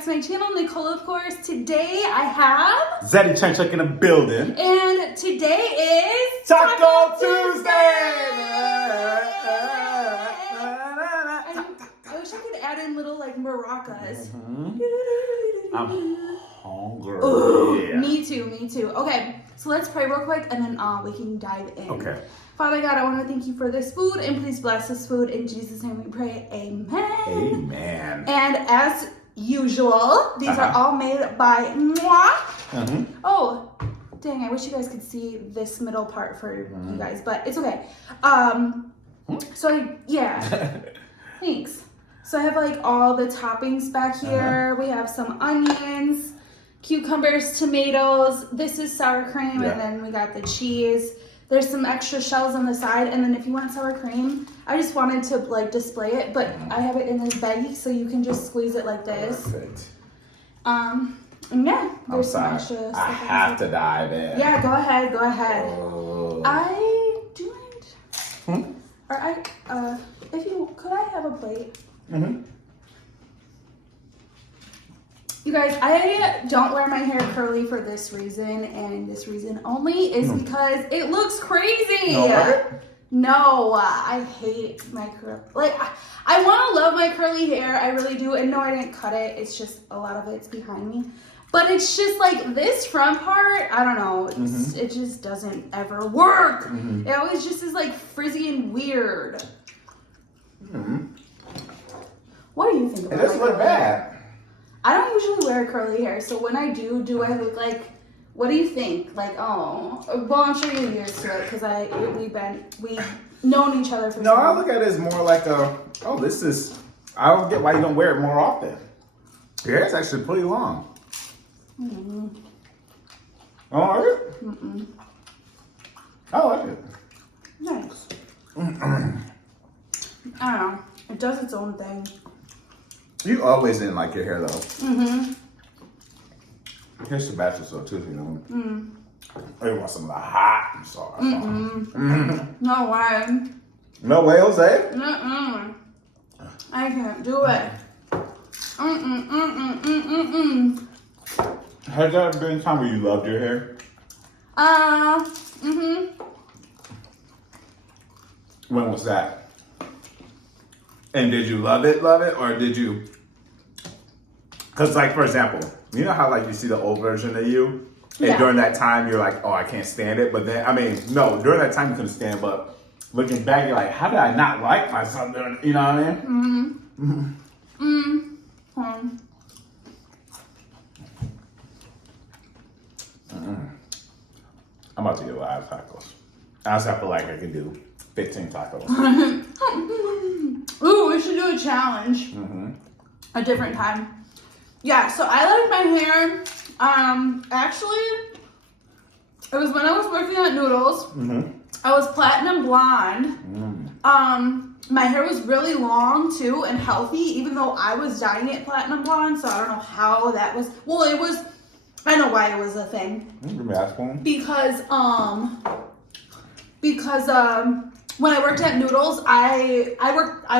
back to my channel, Nicole, of course. Today I have Zeddy Chenchuk in the building. And today is Taco Tuesday! I wish I could add in little like maracas. I'm hungry. Ooh, me too. Okay, so let's pray real quick and then we can dive in. Okay. Father God, I want to thank you for this food and please bless this food. In Jesus' name we pray, amen. Amen. And as usual, these are all made by moi. Oh, dang, I wish you guys could see this middle part for you guys, but it's okay. Thanks. So I have like all the toppings back here. We have some onions, cucumbers, tomatoes. This is sour cream, and then we got the cheese. There's some extra shells on the side, and then if you want sour cream, I just wanted to like display it, but I have it in this baggie, so you can just squeeze it like this. Perfect. And yeah, there's some extra stuff. I have to dive in. Yeah, go ahead. Oh. I do it. Or could I have a plate? You guys, I don't wear my hair curly for this reason, and this reason only is because it looks crazy. No, I hate my curl. Like, I want to love my curly hair. I really do. And no, I didn't cut it. It's just a lot of it's behind me. But it's just like this front part, I don't know. It just doesn't ever work. It always just is like frizzy and weird. What do you think about it? It doesn't look bad. I don't usually wear curly hair, so when I do I look like, what do you think? Like, oh, well, I'm sure you're used to it because we've known each other for No, I look at it as more like I don't get why you don't wear it more often. Your hair's actually pretty long. I don't like it? I like it. Nice. I don't know. It does its own thing. You always didn't like your hair though. Here's Sebastian so too, you know. You want some of the hot sauce. No way. No way, Jose? I can't do it. Has there been a time where you loved your hair? When was that? And did you love it, or did you? Because like, for example, you know how like you see the old version of you? And during that time, you're like, oh, I can't stand it. But then, I mean, no, during that time you couldn't stand it, but looking back, you're like, how did I not like myself during, you know what I mean? I'm about to get a lot of tacos. I also feel like I can do 15 tacos. Ooh, we should do a challenge. A different time. Yeah, so I like my hair. Actually, it was when I was working at Noodles. I was platinum blonde. My hair was really long too and healthy, even though I was dyeing it platinum blonde. So I don't know how that was. Well, it was. I know why it was a thing. Because when I worked at Noodles, I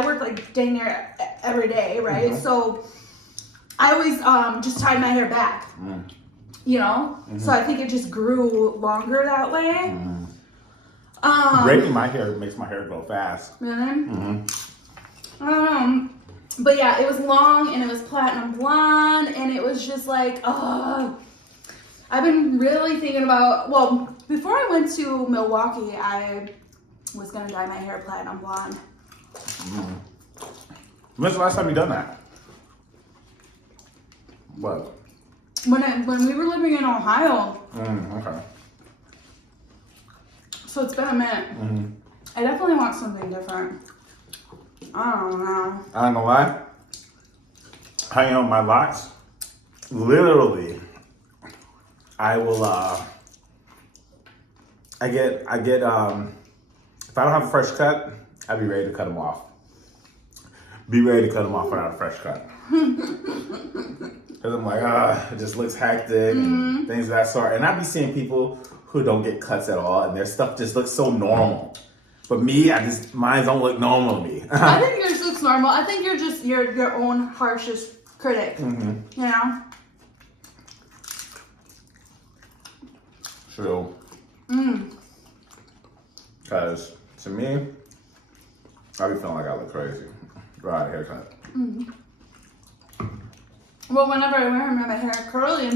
worked like dang near every day, right? So I always just tied my hair back, you know. So I think it just grew longer that way. Braiding my hair makes my hair grow fast. Really? But yeah, it was long and it was platinum blonde, and it was just like, I've been really thinking about. Well, before I went to Milwaukee, I was gonna dye my hair platinum blonde. When's the last time you done that? What? When we were living in Ohio. Okay. So it's been a minute. I definitely want something different. I don't know. I ain't gonna lie. Hanging on my locks, literally, I will. I get. If I don't have a fresh cut, I'll be ready to cut them off. Be ready to cut them off without a fresh cut. Because I'm like, it just looks hectic and things of that sort. And I be seeing people who don't get cuts at all, and their stuff just looks so normal. But me, mine don't look normal to me. I think yours looks normal. I think you're just your own harshest critic. Mm-hmm. You know? True. Because to me, I be feeling like I look crazy. Right, haircut. Well, whenever I wear my hair curly,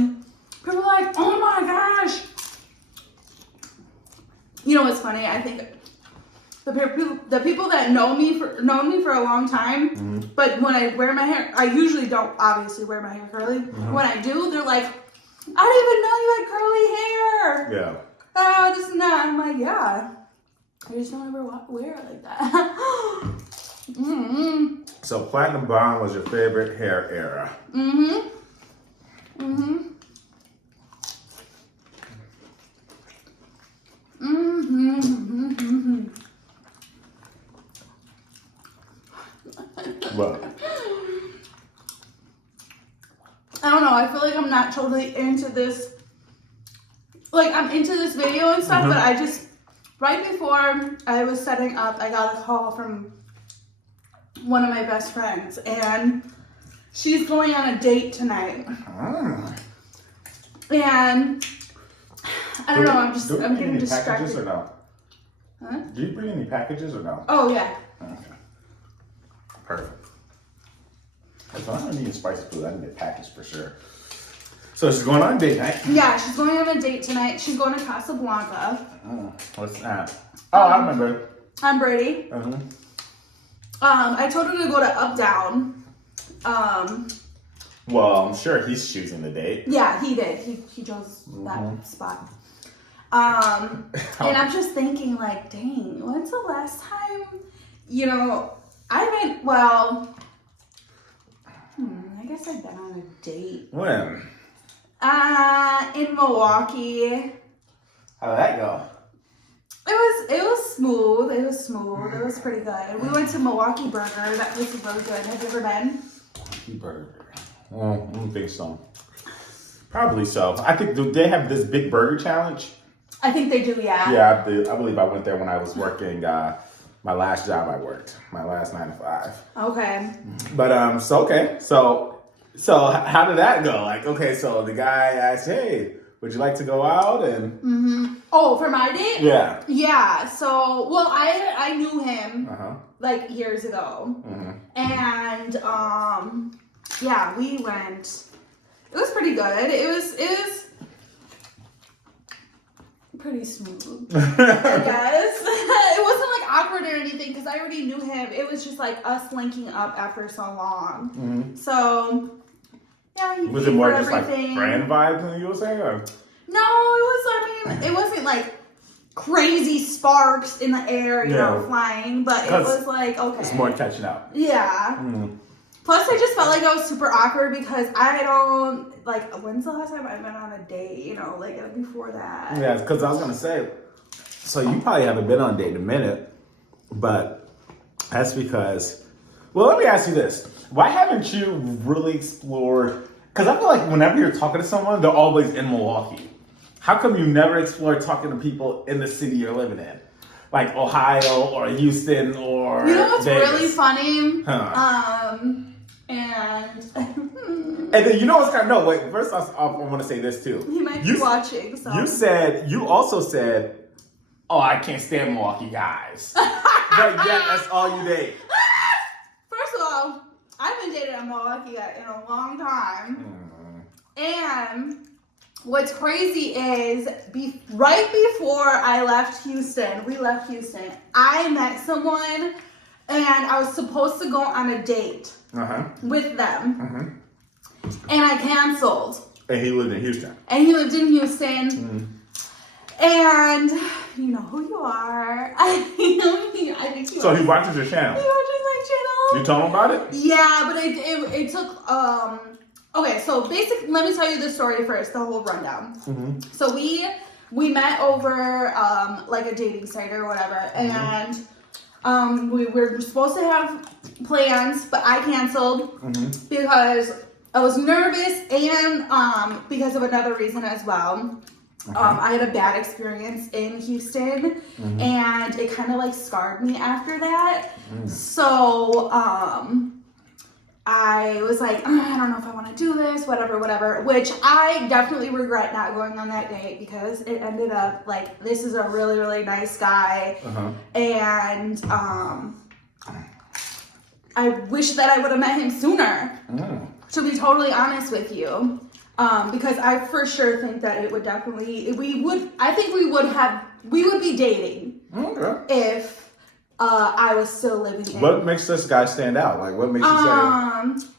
people are like, oh my gosh. You know what's funny? I think the people that know me for a long time, but when I wear my hair, I usually don't obviously wear my hair curly. When I do, they're like, I didn't even know you had curly hair. Yeah. Oh, this is not. I'm like, yeah. I just don't ever wear it like that. So platinum blonde was your favorite hair era. What? I don't know. I feel like I'm not totally into this. Like, I'm into this video and stuff, but I just, right before I was setting up, I got a call from one of my best friends, and she's going on a date tonight. And I don't know. I'm getting distracted. Packages or no? Huh? Do you bring any packages or no? Oh yeah. Okay. Perfect. If I don't need spicy food, I can get packaged for sure. So she's going on a date night. Yeah, she's going on a date tonight. She's going to Casablanca. What's that? Oh, I remember. I'm Brady. I told her to go to Up Down. Well, I'm sure he's choosing the date. Yeah, he did. He chose that spot. And I'm just thinking, like, dang, when's the last time? You know, I haven't. Well, I guess I've been on a date. When? In Milwaukee. How did that go? It was smooth. It was smooth. It was pretty good. We went to Milwaukee Burger. That place is really good. Have you ever been? Milwaukee Burger. Well, I don't think so. Probably so. I think, do they have this big burger challenge? I think they do, yeah. Yeah, I believe I went there when I was working, my last job I worked, my last 9 to 5. Okay. But, so how did that go? Like, okay, so the guy asked, hey, would you like to go out? And Oh, for my date? Yeah. Yeah. So, well, I knew him like years ago, and yeah, we went. It was pretty good. It was pretty smooth, I guess. It wasn't like awkward or anything because I already knew him. It was just like us linking up after so long. So. Yeah, he was it more just everything. Like brand vibes than you were saying? Or? No, it wasn't like crazy sparks in the air, you know, flying, but it was like, okay. It's more catching up. Yeah. Plus, I just felt like I was super awkward because I don't, like, when's the last time I've been on a date, you know, like before that? Yeah, because I was going to say, so you probably haven't been on a date in a minute, but that's because, well, let me ask you this. Why haven't you really explored, because I feel like whenever you're talking to someone, they're always in Milwaukee. How come you never explore talking to people in the city you're living in? Like Ohio or Houston or You know what's Vegas? really funny? And then you know what's kind of, no, wait, first off, I want to say this too. He might be watching, so. You also said, oh, I can't stand Milwaukee guys. But yet, that's all you date. First of all, I haven't dated a Milwaukee guy in a long time. And what's crazy is right before I left Houston, we left Houston, I met someone and I was supposed to go on a date with them. And I canceled. And he lived in Houston. And he lived in Houston. And you know who you are. I think So he watches your channel. He watches my channel. You told him about it? Yeah, but it took okay, so basically let me tell you the story first, the whole rundown. So we met over like a dating site or whatever, and we were supposed to have plans, but I canceled because I was nervous and because of another reason as well. I had a bad experience in Houston, and it kind of like scarred me after that. So I was like, I don't know if I want to do this, whatever, which I definitely regret not going on that date because it ended up like, this is a really, really nice guy. And I wish that I would have met him sooner, to be totally honest with you. Because I for sure think that it would definitely, we would be dating if I was still living in. What makes this guy stand out? Like, what makes you say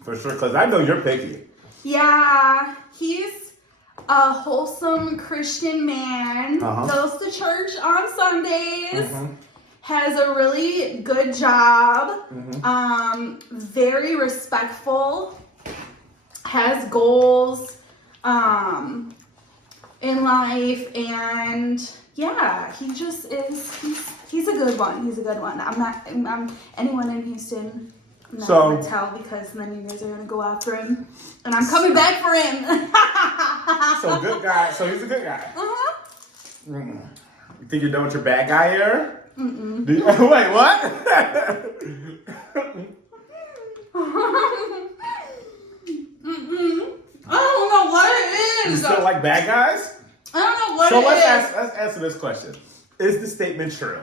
for sure? Because I know you're picky. Yeah, he's a wholesome Christian man. Goes to church on Sundays. Has a really good job. Very respectful. Has goals in life, and yeah, he just is. He's a good one. He's a good one. I'm anyone in Houston. I'm not gonna tell because then you guys are gonna go after him, and I'm coming back for him. So good guy. So he's a good guy. You think you're done with your bad guy here? Wait, what? I don't know what it is. You still like bad guys? I don't know what so it let's answer this question. Is the statement true?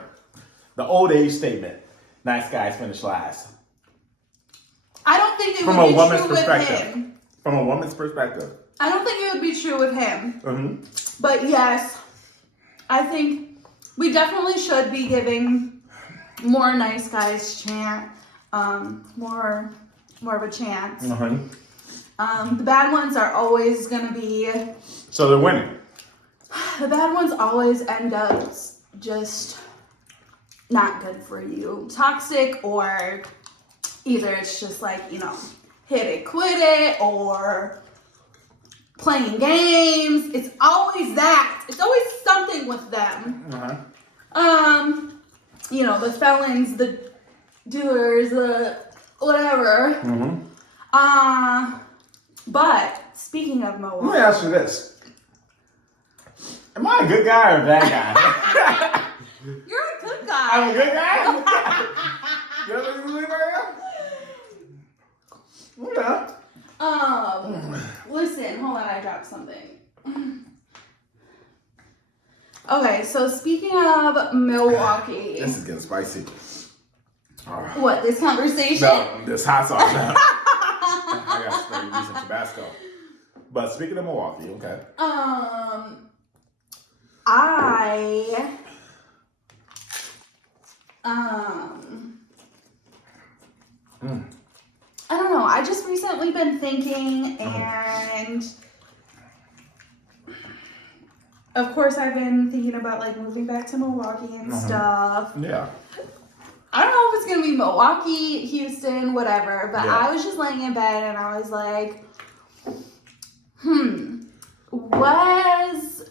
The old age statement, nice guys finish last. I don't think it From would a be woman's true with perspective. him. From a woman's perspective. I don't think it would be true with him. But yes, I think we definitely should be giving more nice guys more of a chance. The bad ones are always gonna be. So they're winning. The bad ones always end up just not good for you. Toxic, or either it's just like, hit it, quit it, or playing games. It's always that. It's always something with them. The felons, the doers, the whatever. But speaking of Milwaukee, let me ask you this. Am I a good guy or a bad guy? You're a good guy. I'm a good guy? You know what you believe I am? Listen, hold on, I dropped something. Okay, so speaking of Milwaukee. This is getting spicy. What, this conversation? No, this hot sauce. I got to use some Tabasco. But speaking of Milwaukee, okay. I don't know. I just recently been thinking, and of course I've been thinking about like moving back to Milwaukee and stuff. Yeah. I don't know if it's gonna be Milwaukee, Houston, whatever, but I was just laying in bed and I was like,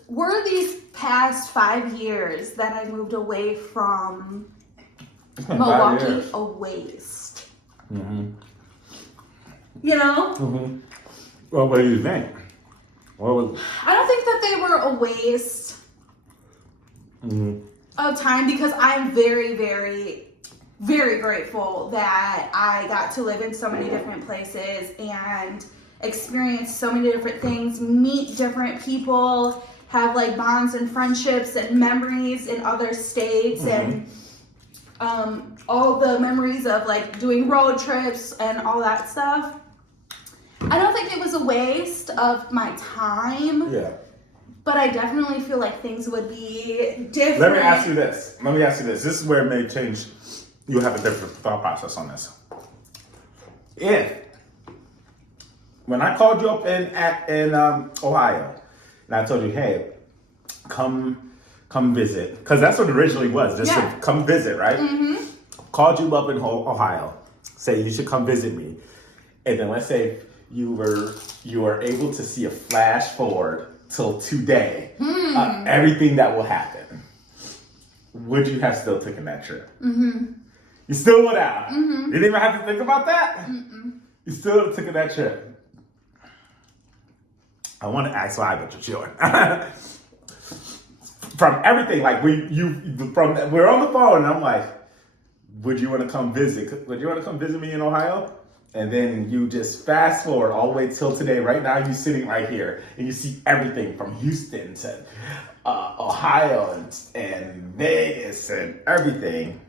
were these past 5 years that I moved away from Milwaukee a waste? Well, what do you think? I don't think that they were a waste of time, because I'm very, very, very grateful that I got to live in so many different places and experience so many different things, meet different people, have like bonds and friendships and memories in other states, and all the memories of like doing road trips and all that stuff. I don't think it was a waste of my time. Yeah. But I definitely feel like things would be different. Let me ask you this. This is where it may change. You'll have a different thought process on this. When I called you up in Ohio, and I told you, hey, come visit, because that's what it originally was, just to come visit, right? Called you up in Ohio, say you should come visit me, and then let's say you were able to see a flash forward till today, everything that will happen. Would you have still taken that trip? You still would have. You didn't even have to think about that. You still would have taken that trip. I want to ask why, but you're chilling. From everything, like we're on the phone, and I'm like, would you want to come visit? Would you want to come visit me in Ohio? And then you just fast forward all the way till today. Right now, you're sitting right here, and you see everything from Houston to Ohio and Vegas and everything.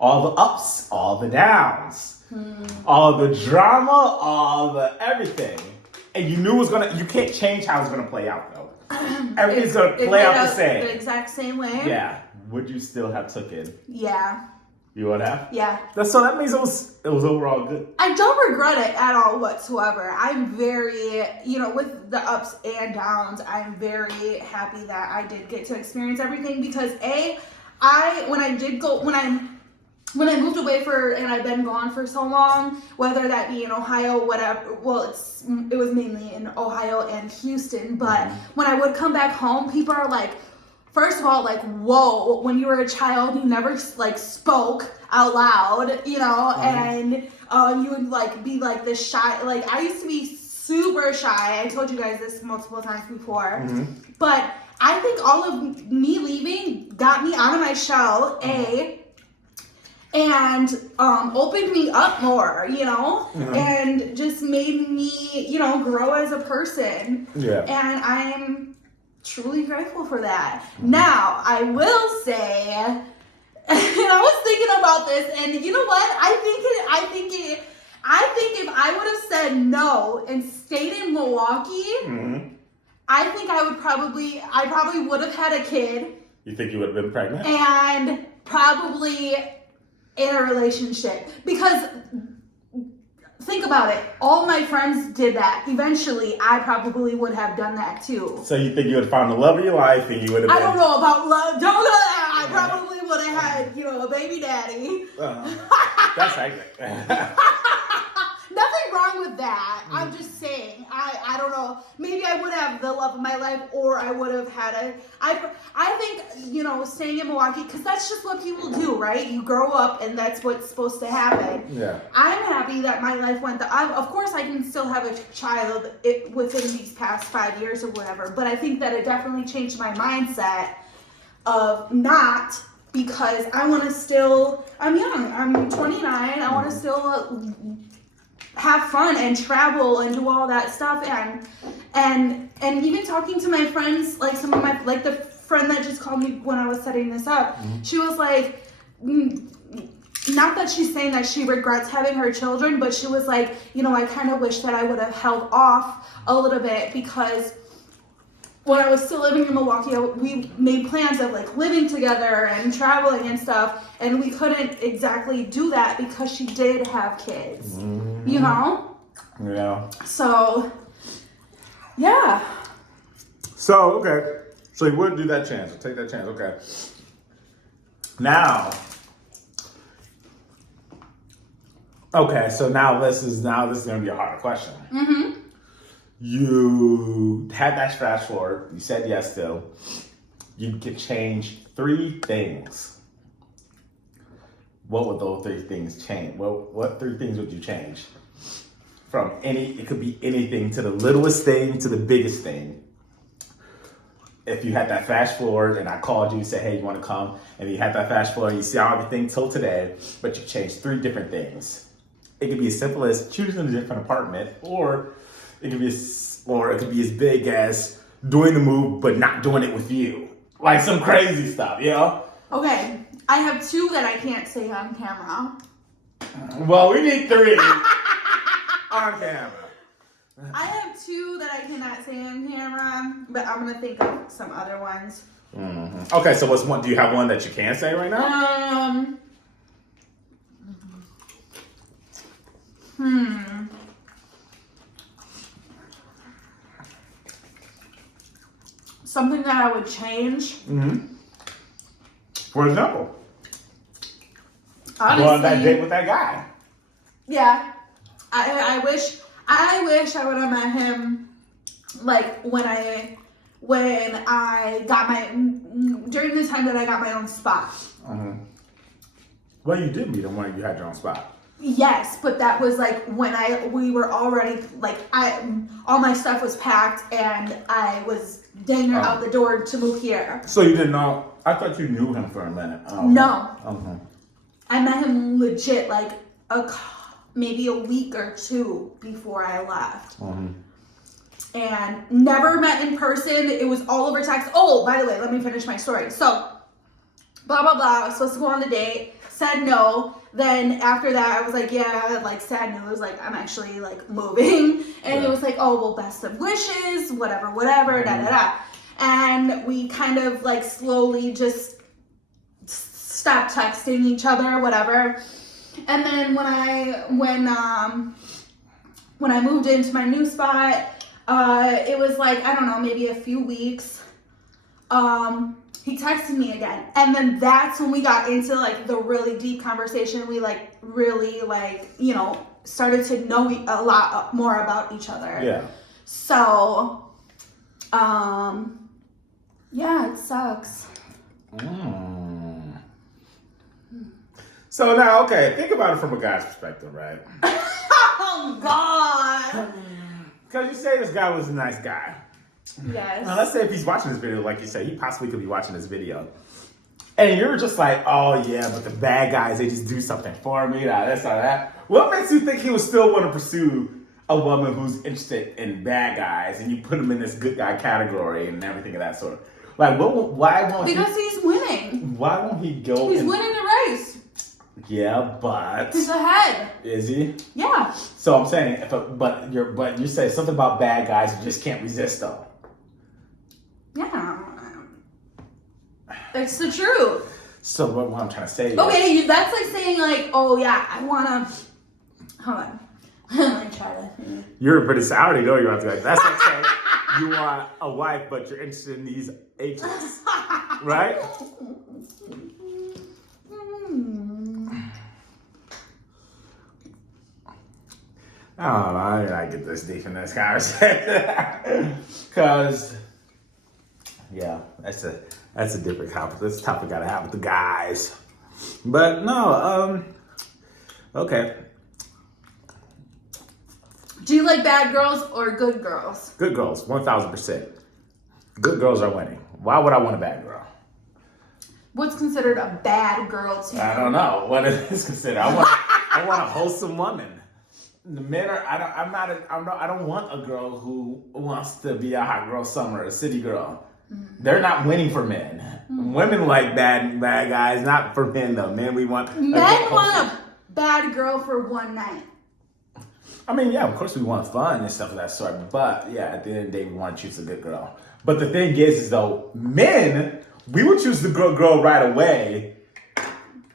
All the ups, all the downs, all the drama, all the everything. And you knew it was gonna. You can't change how it's gonna play out, though. Everything's gonna play out the same. The exact same way. Yeah. Would you still have took it? Yeah. You would have? Yeah. So that means it was overall good. I don't regret it at all whatsoever. I'm very, with the ups and downs, I'm very happy that I did get to experience everything because when I moved away and I've been gone for so long, whether that be in Ohio, whatever, well, it was mainly in Ohio and Houston, but when I would come back home, people are like, first of all, like, whoa, when you were a child, you never, like, spoke out loud, and you would, like, be, like, this shy. Like, I used to be super shy. I told you guys this multiple times before. But I think all of me leaving got me out of my shell, and opened me up more, and just made me, grow as a person. Yeah. And I'm truly grateful for that. Now, I will say, and I was thinking about this, and you know what? I think if I would have said no and stayed in Milwaukee, I think I probably would have had a kid. You think you would have been pregnant? And probably in a relationship. Because think about it. All my friends did that. Eventually, I probably would have done that too. So you think you would have found the love of your life and you would have I don't know about love. Don't go there. I probably would have had, a baby daddy. That's accurate. Nothing wrong with that. I'm just saying. I don't know. Maybe I would have the love of my life, or I would have had I think, staying in Milwaukee, because that's just what people do, right? You grow up, and that's what's supposed to happen. Yeah. I'm happy that my life went of course, I can still have a child within these past 5 years or whatever, but I think that it definitely changed my mindset of not, because I want to still, I'm young, I'm 29, I want to still have fun and travel and do all that stuff, and even talking to my friends, like some of my, like the friend that just called me when I was setting this up, she was like, not that she's saying that she regrets having her children, but she was like, I kind of wish that I would have held off a little bit, because when I was still living in Milwaukee, we made plans of like living together and traveling and stuff, and we couldn't exactly do that because she did have kids, Yeah. So, yeah. So, okay. So you would do that chance. Take that chance. Okay. Now. Okay, so now this is going to be a harder question. You had that fast forward. You said yes still. You could change 3 things. What would those 3 things change? What 3 things would you change? From it could be anything, to the littlest thing to the biggest thing. If you had that fast forward and I called you and said, hey, you want to come? And you had that fast forward, you see everything till today, but you changed 3 different things. It could be as simple as choosing a different apartment, or it could be as big as doing the move but not doing it with you. Like some crazy stuff, Okay, I have 2 that I can't say on camera. Well, we need 3 on camera. I have 2 that I cannot say on camera, but I'm going to think of some other ones. Okay, so what's one? Do you have one that you can't say right now? Something that I would change. For example, honestly, go on that date with that guy. Yeah, I wish I would have met him like when I got during the time that I got my own spot. Well, you did meet him when you had your own spot. Yes, but that was like when we were already like all my stuff was packed and I was dang out the door to move here. So you didn't know? I thought you knew him for a minute. No. I met him legit like maybe a week or two before I left. And never met in person. It was all over text. Oh, by the way, let me finish my story. So, blah, blah, blah. I was supposed to go on the date. Said no. Then after that, I was like, yeah, like sad news. Like, I'm actually like moving. And it was like, oh, well, best of wishes, whatever, da, da, da. And we kind of like slowly just stopped texting each other, whatever. And then when I moved into my new spot, it was like, I don't know, maybe a few weeks. He texted me again. And then that's when we got into like the really deep conversation. We like really like, you know, started to know a lot more about each other. Yeah. So, yeah, it sucks. So now, okay, think about it from a guy's perspective, right? Oh, God. Because you say this guy was a nice guy. Yes. Now, let's say if he's watching this video, like you said, he possibly could be watching this video. And you're just like, oh, yeah, but the bad guys, they just do something for me, this, that. What makes you think he would still want to pursue a woman who's interested in bad guys and you put him in this good guy category and everything of that sort? Like, why won't because he's winning. Why won't he go? He's winning the race. Yeah, but he's ahead. Is he? Yeah. So I'm saying, but you say something about bad guys you just can't resist though. Yeah. It's the truth. So what I'm trying to say is... Okay, that's like saying like, oh yeah, I wanna... Hold on. Let me try to... You're pretty I already know you're about to be like, that's like saying you want a wife, but you're interested in these agents. Right? I don't know. I get this deep in this conversation. Because, yeah, that's a different topic. That's a topic I gotta have with the guys. But no, okay. Do you like bad girls or good girls? Good girls, 1,000%. Good girls are winning. Why would I want a bad girl? What's considered a bad girl to you? I don't know what it is considered. I want a wholesome woman. The men are. I don't want a girl who wants to be a hot girl summer, a city girl. Mm-hmm. They're not winning for men. Mm-hmm. Women like bad guys, not for men though. Men, we want. Men want a bad girl for one night. I mean, yeah, of course we want fun and stuff of that sort. But yeah, at the end of the day, we want to choose a good girl. But the thing is though, men, we would choose the girl right away.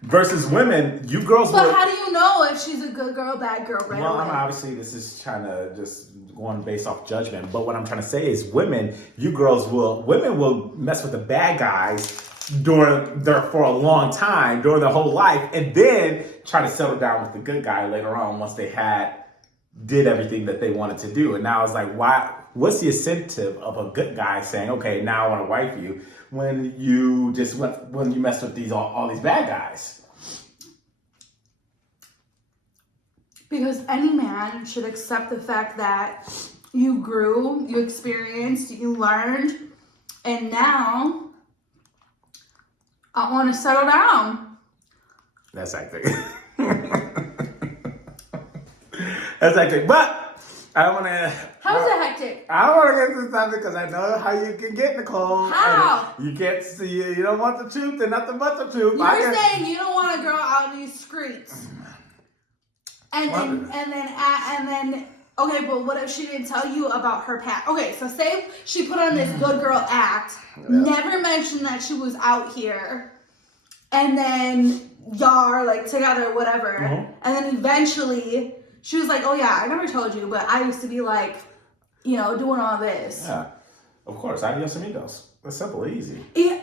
Versus women, you girls. But how do you know if she's a good girl, bad girl, right away? Well, obviously this is trying to just go on based off judgment. But what I'm trying to say is, women will mess with the bad guys for a long time, during their whole life, and then try to settle down with the good guy later on once they did everything that they wanted to do. And now it's like, why? What's the incentive of a good guy saying, okay, now I want to wife you, when you messed with all these bad guys? Because any man should accept the fact that you grew, you experienced, you learned, and now I want to settle down. That's hectic. That's hectic. But I want to... How's it hectic? I don't want to get into this topic because I know how you can get, Nicole. How? You can't see, you don't want the truth and nothing but the truth. You're saying you don't want a girl out in these streets. And then, okay, but what if she didn't tell you about her past? Okay, so say she put on this good girl act, never mentioned that she was out here, and then y'all are like together, whatever, and then eventually she was like, oh yeah, I never told you, but I used to be like, you know, doing all this. Yeah, of course, adios amigos. That's simple, easy. Yeah.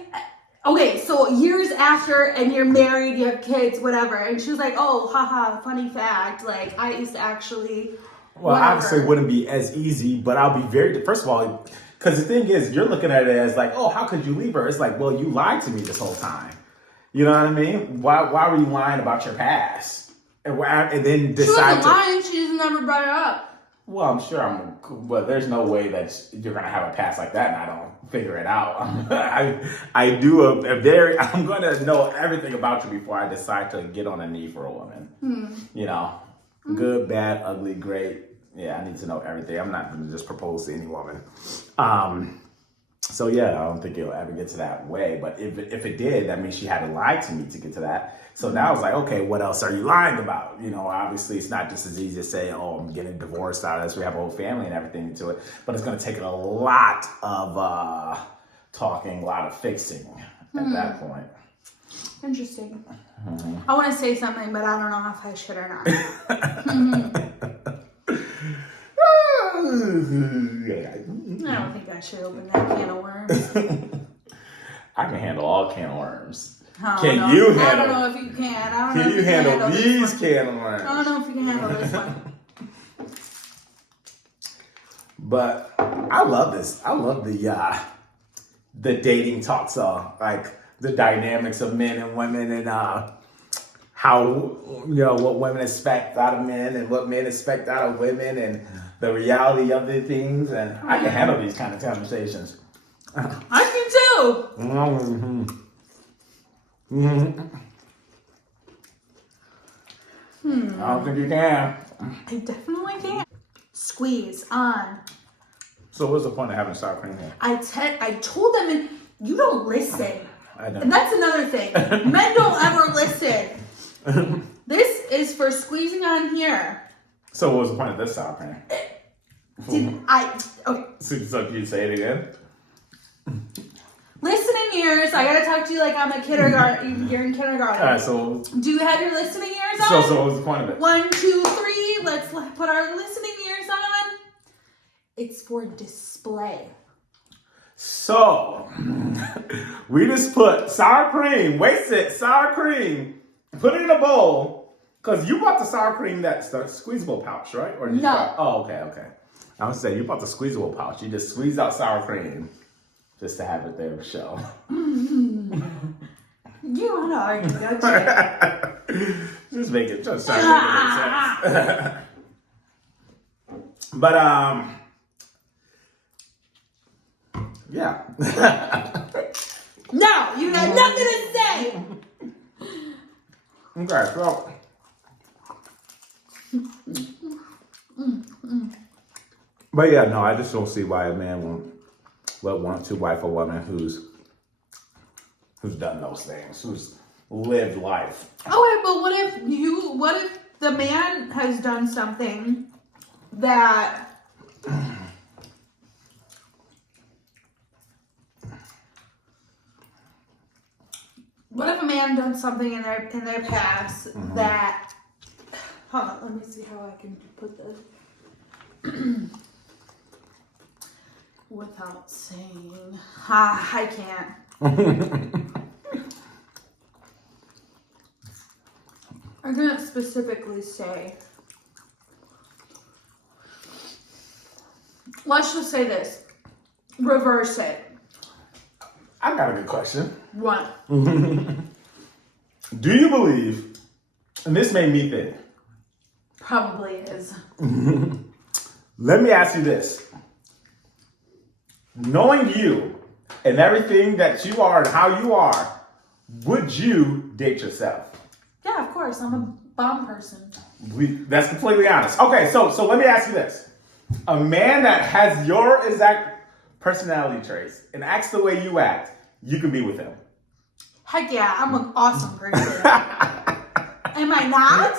Okay, so years after, and you're married, you have kids, whatever, and she was like, oh, haha, funny fact, like, I used to actually, well, obviously it wouldn't be as easy, but I'll be first of all, because the thing is, you're looking at it as like, oh, how could you leave her? It's like, well, you lied to me this whole time. You know what I mean? Why were you lying about your past? And then decide she wasn't lying, she just never brought it up. Well, I'm sure but there's no way that you're going to have a past like that and I don't figure it out. I'm going to know everything about you before I decide to get on a knee for a woman. You know? Good, bad, ugly, great. Yeah, I need to know everything. I'm not going to just propose to any woman. So yeah, I don't think it'll ever get to that way. But if it did, that means she had to lie to me to get to that. So now it's like, okay, what else are you lying about? You know, obviously it's not just as easy to say, oh, I'm getting divorced out of this. We have a whole family and everything into it. But it's going to take a lot of talking, a lot of fixing at that point. Interesting. I want to say something, but I don't know if I should or not. I don't think I should open that can of worms. I can handle all can of worms. I Can don't you know. handle? I don't know if you can. I don't know Can if you handle this these one. can of worms? I don't know if you can handle this one. But I love this. I love the dating talks, like the dynamics of men and women, and how, you know, what women expect out of men and what men expect out of women, and the reality of the things. And I can handle these kind of conversations. I can too. I don't think you can. I definitely can. Squeeze on. So what's the point of having sour cream here? I told them, and you don't listen. I know. And that's another thing. Men don't ever listen. This is for squeezing on here. So what was the point of this sour cream? Okay. So you say it again? Listening ears. I gotta talk to you like I'm a kindergarten. You're in kindergarten. All right, so Do you have your listening ears on? so what was the point of it? 1, 2, 3. Let's put our listening ears on. It's for display. So we just put sour cream, wasted sour cream, put it in a bowl, because you bought the sour cream that's the squeezable pouch, right? Or did you No. buy- oh, okay. I was saying you bought the squeezable pouch. You just squeezed out sour cream just to have it there to show. You wanna argue, don't you? Just make it just try to make it make sense. But yeah. No, you got nothing to say. Okay, so but yeah, no, I just don't see why a man would want to wife a woman who's done those things, who's lived life. Okay, but what if the man has done something that what if a man done something in their past that hold on, let me see how I can put this without saying I can't. I'm gonna specifically say, let's just say this. Reverse it. I got a good question. What? Do you believe, and this made me think, Probably is. let me ask you this. Knowing you and everything that you are and how you are, would you date yourself? Yeah, of course. I'm a bomb person. That's completely honest. Okay, so let me ask you this. A man that has your exact personality traits and acts the way you act, you can be with him. Heck yeah, I'm an awesome person. Am I not?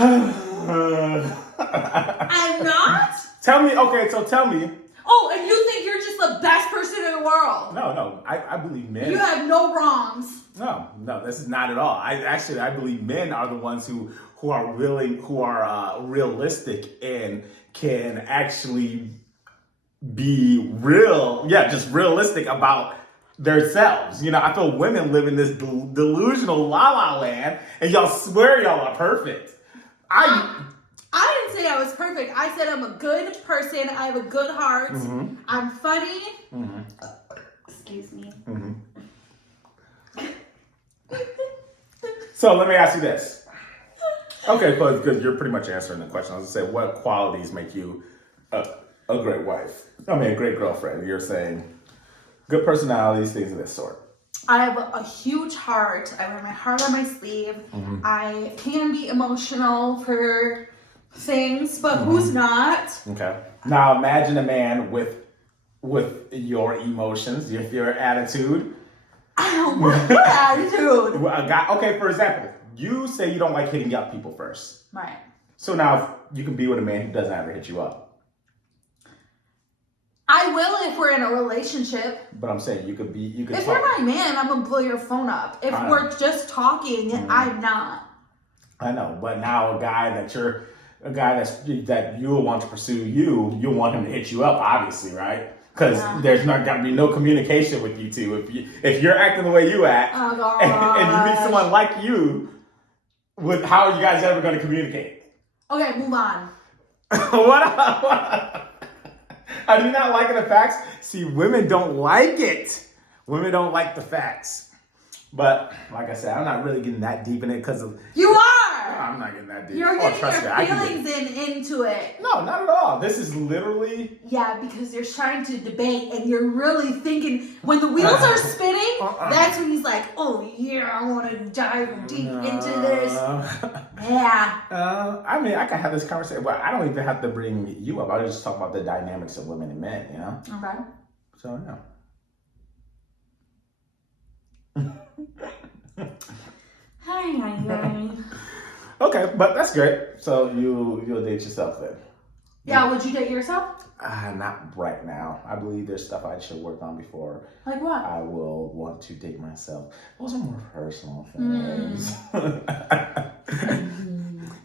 I'm not? Tell me. Oh, and you think you're just the best person in the world? No, I believe men. You have no wrongs. No, this is not at all. I believe men are the ones who are willing, who are realistic and can actually be real. Yeah, just realistic about themselves. You know, I feel women live in this delusional la la land, and y'all swear y'all are perfect. I didn't say I was perfect. I said I'm a good person. I have a good heart. Mm-hmm. I'm funny. Mm-hmm. Excuse me. Mm-hmm. So let me ask you this. Okay, because you're pretty much answering the question. I was going to say, what qualities make you a great wife? I mean, a great girlfriend. You're saying good personalities, things of this sort. I have a huge heart. I wear my heart on my sleeve. Mm-hmm. I can be emotional for things, but who's not? Okay. Now imagine a man with your emotions, your attitude. What attitude? A guy. Okay, for example, you say you don't like hitting up people first. Right. So now you can be with a man who doesn't ever hit you up. I will if we're in a relationship. But I'm saying you could. If talk. you're my man, I'm gonna blow your phone up. If we're just talking, I'm not. I know, but now a guy that you'll want to pursue you'll want him to hit you up, obviously, right? Because there's not gonna be no communication with you two. If you're acting the way you act, and you meet someone like you, how are you guys ever gonna communicate? Okay, move on. What? Are you not liking the facts? See, women don't like it. Women don't like the facts. But like I said, I'm not really getting that deep in it because of. You are. I'm not getting that deep. You're getting trust your me, feelings into it. No, not at all. This is literally. Yeah, because you're trying to debate and you're really thinking when the wheels are spinning. That's when he's like, "Oh yeah, I want to dive deep into this." Yeah. I mean, I can have this conversation, but I don't even have to bring you up. I just talk about the dynamics of women and men. You know. Okay. So yeah. Hi. Okay, but that's great. So you'll date yourself then. Yeah, would you date yourself? Not right now. I believe there's stuff I should work on before. Like what? I will want to date myself. Those are more personal things.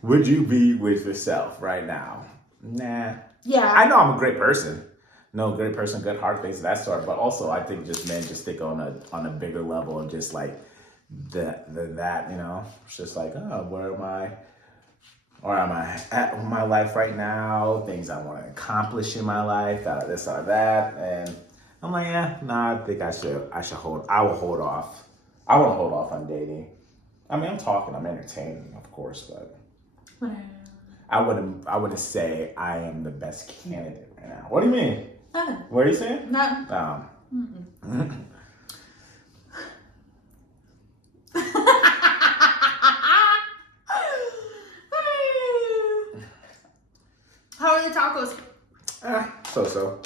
Would you be with yourself right now? Nah. Yeah. I know I'm a great person. No, great person, good heart, things of that sort. But also, I think just men just think on a bigger level and just like that, you know. It's just like, oh, where am I? Or am I at my life right now? Things I want to accomplish in my life, this or that. And I'm like, I think I will hold off. I want to hold off on dating. I mean, I'm entertaining, of course, but I wouldn't say I am the best candidate right now. What do you mean? Nothing. What are you saying? Nothing. How are the tacos? So.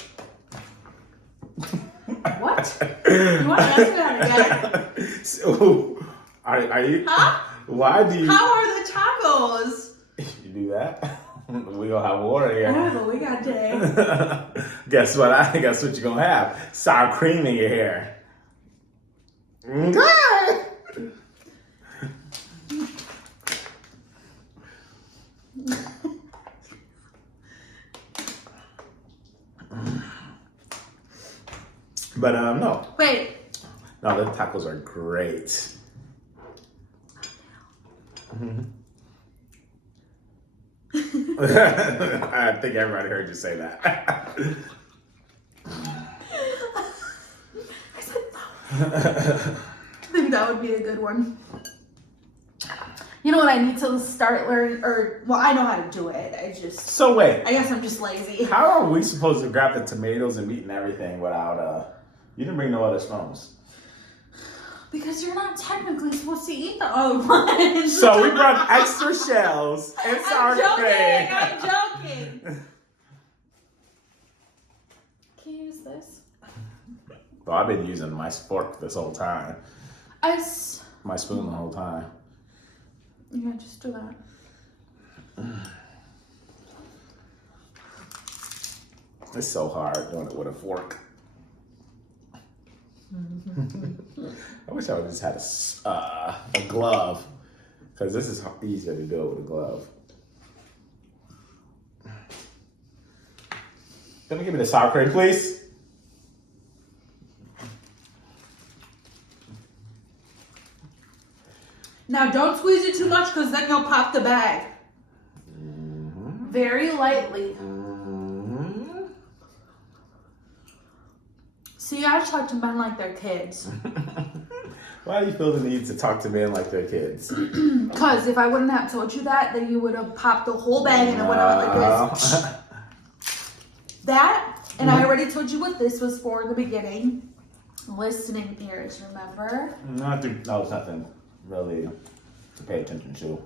What? You want to answer that again? So, are you? Huh? Why do you? How are the tacos? You do that? We don't have water here. Yeah, but we got today. Guess what you're gonna have? Sour cream in your hair. But no. Wait. No, the tacos are great. I think everybody heard you say that. I said no. I think that would be a good one. You know what I need to start learning, I know how to do it. So wait. I guess I'm just lazy. How are we supposed to grab the tomatoes and meat and everything without, you didn't bring no other spoons? Because you're not technically supposed to eat the other one. So we brought extra shells and sour cream. I'm joking. Can you use this? Well, I've been using my fork this whole time. My spoon the whole time. Yeah, just do that. It's so hard doing it with a fork. I wish I would just had a glove, because this is easier to do it with a glove. Let me give me the sour cream, please. Now don't squeeze it too much, because then you'll pop the bag. Very lightly. See, I talk to men like they're kids. Why do you feel the need to talk to men like they're kids? Because if I wouldn't have told you that, then you would have popped the whole bag and it went out like this. That, and I already told you what this was for in the beginning. listening ears, remember? I think that was nothing really to pay attention to.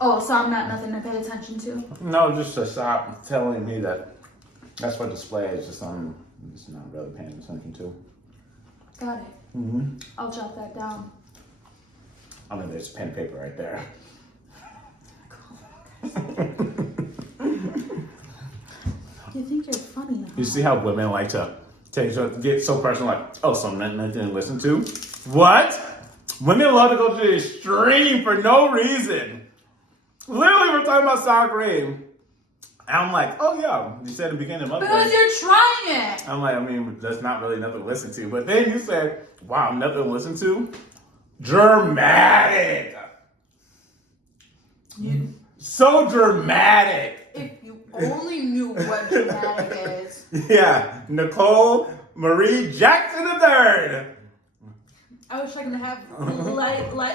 Oh, so I'm not nothing to pay attention to? No, just to stop telling me that that's what display is just I'm just not really paying attention to. Got it. Mm-hmm. I'll jot that down. I mean, there's pen and paper right there. You think you're funny, huh? You see how women like to get so personal, like, oh, so nothing to listen to? What? Women love to go to the extreme for no reason. Literally, we're talking about sour cream. And I'm like, oh yeah, you said in the beginning of the month. Because you're trying it. I'm like, I mean, that's not really nothing to listen to. But then you said, wow, nothing to listen to? Dramatic. So dramatic. If you only knew what dramatic is. Yeah, Nicole Marie Jackson III. I wish I could have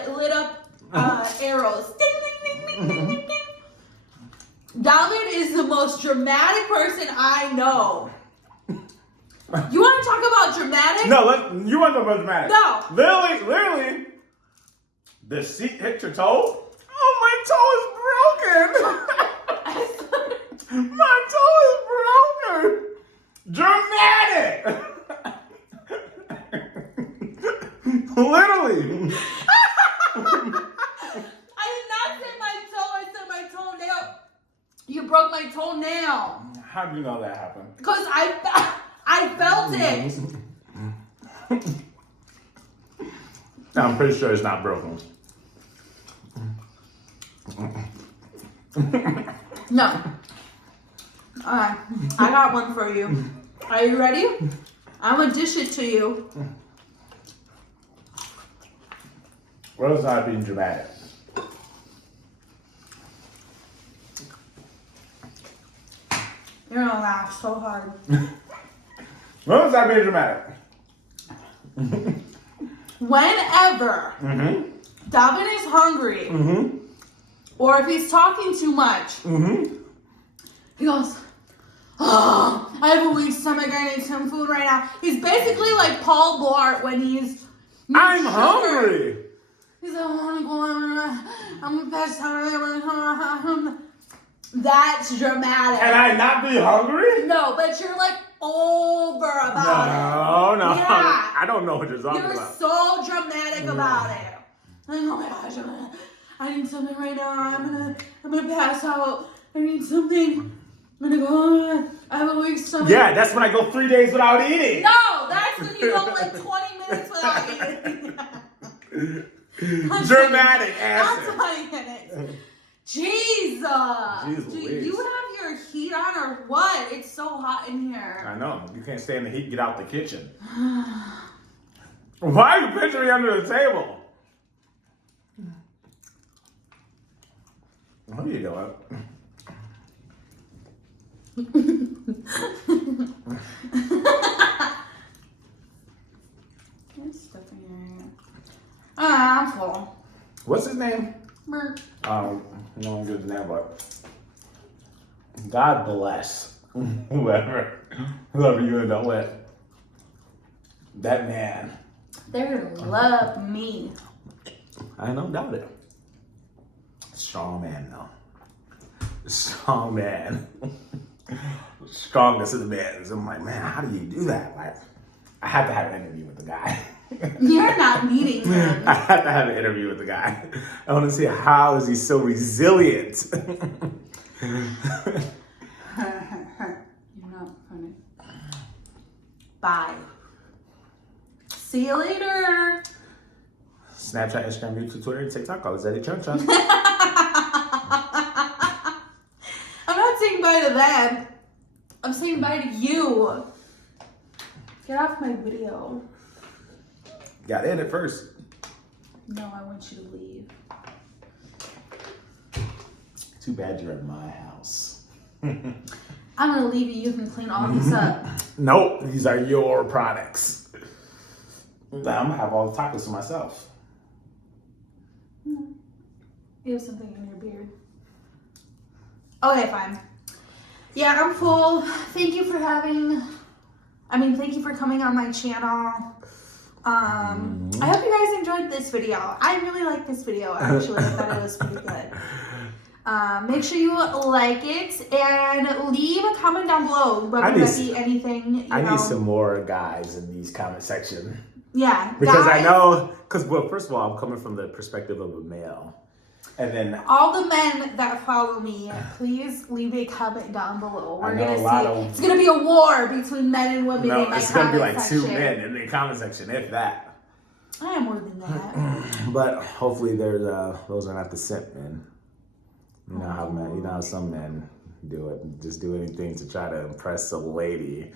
lit up arrows. Ding, ding, ding, ding, ding, ding, ding. David is the most dramatic person I know. You want to talk about dramatic? No, you want to talk about dramatic? No. Literally, the seat hit your toe. Oh, my toe is broken. My toe is broken. Dramatic. Literally. I did not say my toe. I said my toenail. You broke my toenail. How do you know that happened? Because I felt it. I'm pretty sure it's not broken. No. Alright. I got one for you. Are you ready? I'm going to dish it to you. What was I being dramatic? You're going to laugh so hard. When was I being dramatic? Whenever Davin is hungry, or if he's talking too much, he goes, oh, I have a weak stomach, I need some food right now. He's basically like Paul Blart when he's I'm hungry. He's like, I'm the best time. That's dramatic. Can I not be hungry? No, but you're like over about it. No. Yeah. I don't know what you're talking You're about. so dramatic about it. Like, oh my gosh, I need something right now. I'm gonna pass out. I need something. I'm gonna go. I have a weak stomach. Yeah, that's when I go 3 days without eating. No, that's when you go like 20 minutes without eating. Dramatic Not answer. 20 minutes. Jesus. Jeez Do Louise. you have your heat on or what? It's so hot in here. I know. You can't stay in the heat. Get out the kitchen. Why are you pitching me under the table? What are you doing? What's stuff in your hair? I'm full. What's his name? Merk. No one gives a name, but God bless whoever you end up with. That man. They're gonna love me. I don't doubt it. Strong man, though. Strong man. Strongest of the men. I'm like, man, how do you do that? Like, I have to have an interview with the guy. You're not meeting him. I have to have an interview with the guy. I want to see how is he so resilient. You're not funny. Bye. See you later. Snapchat, Instagram, YouTube, Twitter, and TikTok. All is Eddie Chun Chun. I'm not saying bye to them. I'm saying bye to you. Get off my video. Got to end it first. No, I want you to leave. Too bad you're at my house. I'm gonna leave you. You can clean all this up. Nope, these are your products. I'm gonna have all the tacos to myself. You have something in your beard. Okay, fine. Yeah, I'm full. Thank you for coming on my channel. I hope you guys enjoyed this video. I really liked this video, actually. I thought it was pretty good. Make sure you like it and leave a comment down below whether that be anything. I need some more guys in these comment section. Yeah. Because guys, I know, well, first of all, I'm coming from the perspective of a male. And then all the men that follow me, please leave a comment down below. We're gonna see. It's gonna be a war between men and women. No, it's gonna be like section. 2 men in the comment section, if that. I am more than that. But hopefully, those are not the simp men. You know how men, you know how some men do it, just do anything to try to impress a lady.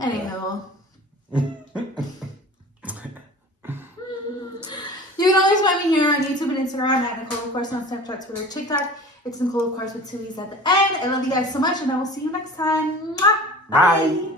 Anywho. You can always find me here on YouTube and Instagram at Nicole, of course, on Snapchat, Twitter, TikTok. It's Nicole, of course, with 2 E's at the end. I love you guys so much, and I will see you next time. Mwah! Bye.